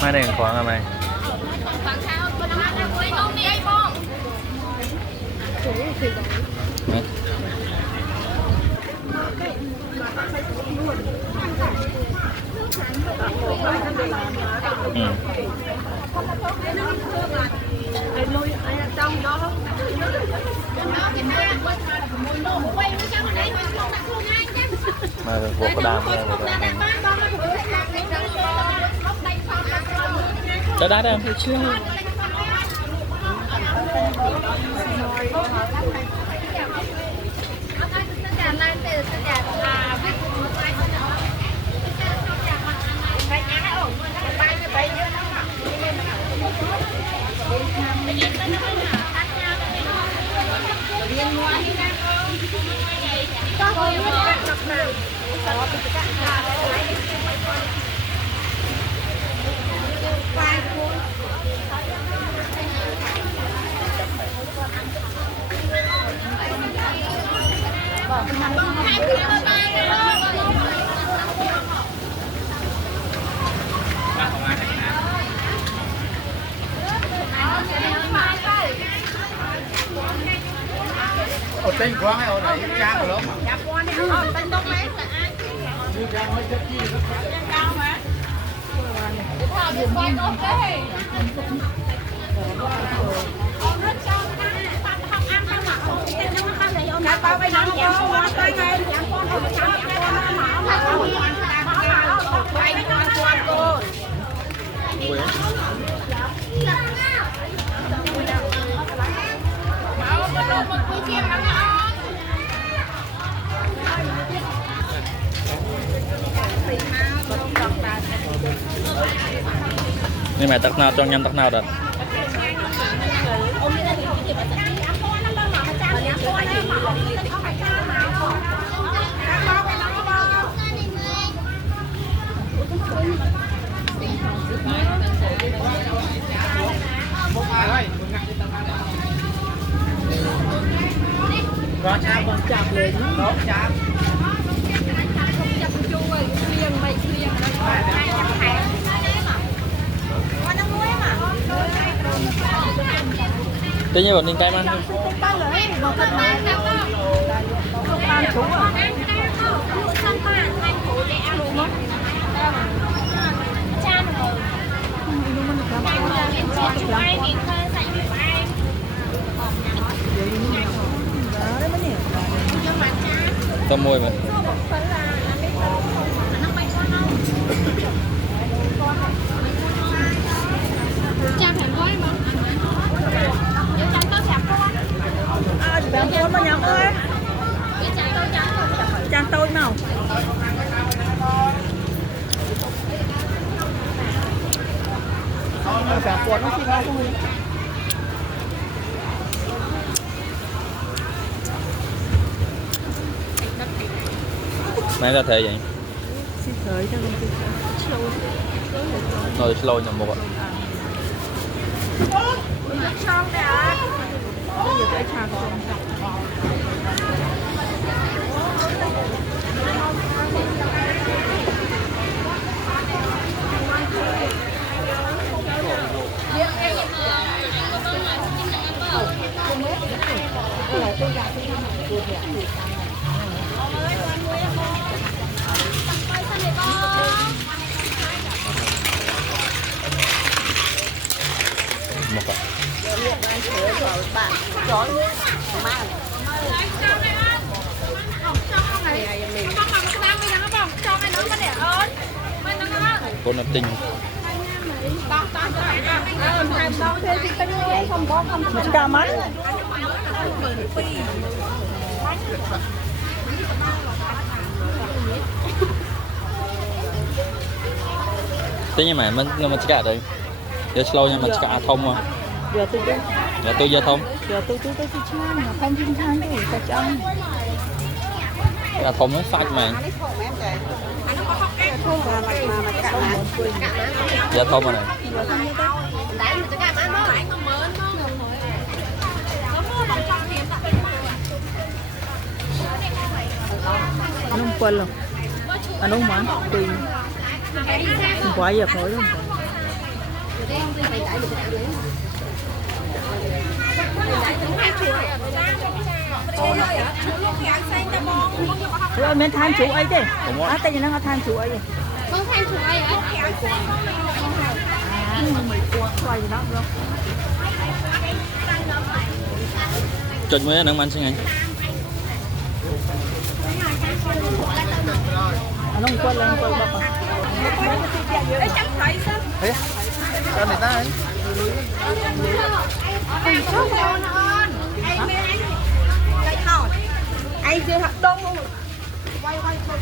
mai này khoáng à mày mà cuộc có đam cho đá em chưa ở trên quán hay ở này trang rồi lắm nhưng mà tắc nào trong nhâm tắc nào rồi có cha còn chặt lên có cha thế như bọn ninh cay man tôm môi mà con mà nhóc ơi chàng tôi nào cả cuốn nó chỉ bao không mang ra thể vậy xin tới cho mình rồi slow nhầm một ạ xong nè bây giờ cái trà không một ạ con nó tinh cả mắt thế nhưng mà mình chỉ cả đấy giờ slow nhưng mà chỉ cả thông mà giờ tôi giờ thông tôi chán mà không chinh chán cái gì cả chân cả thông nó phát mà giờ thông mà này quên luôn anh uống mà tùy quá giờ khỏi luôn rồi mình than chủ ấy chứ á tay nó than chủ ấy Không than chủ ai hả? mày quay gì đó không Trên mới nâng man xin anh. anh không quên lên quên bọc Ê, sao này ta ấy? anh chưa học đông luôn quay quay quay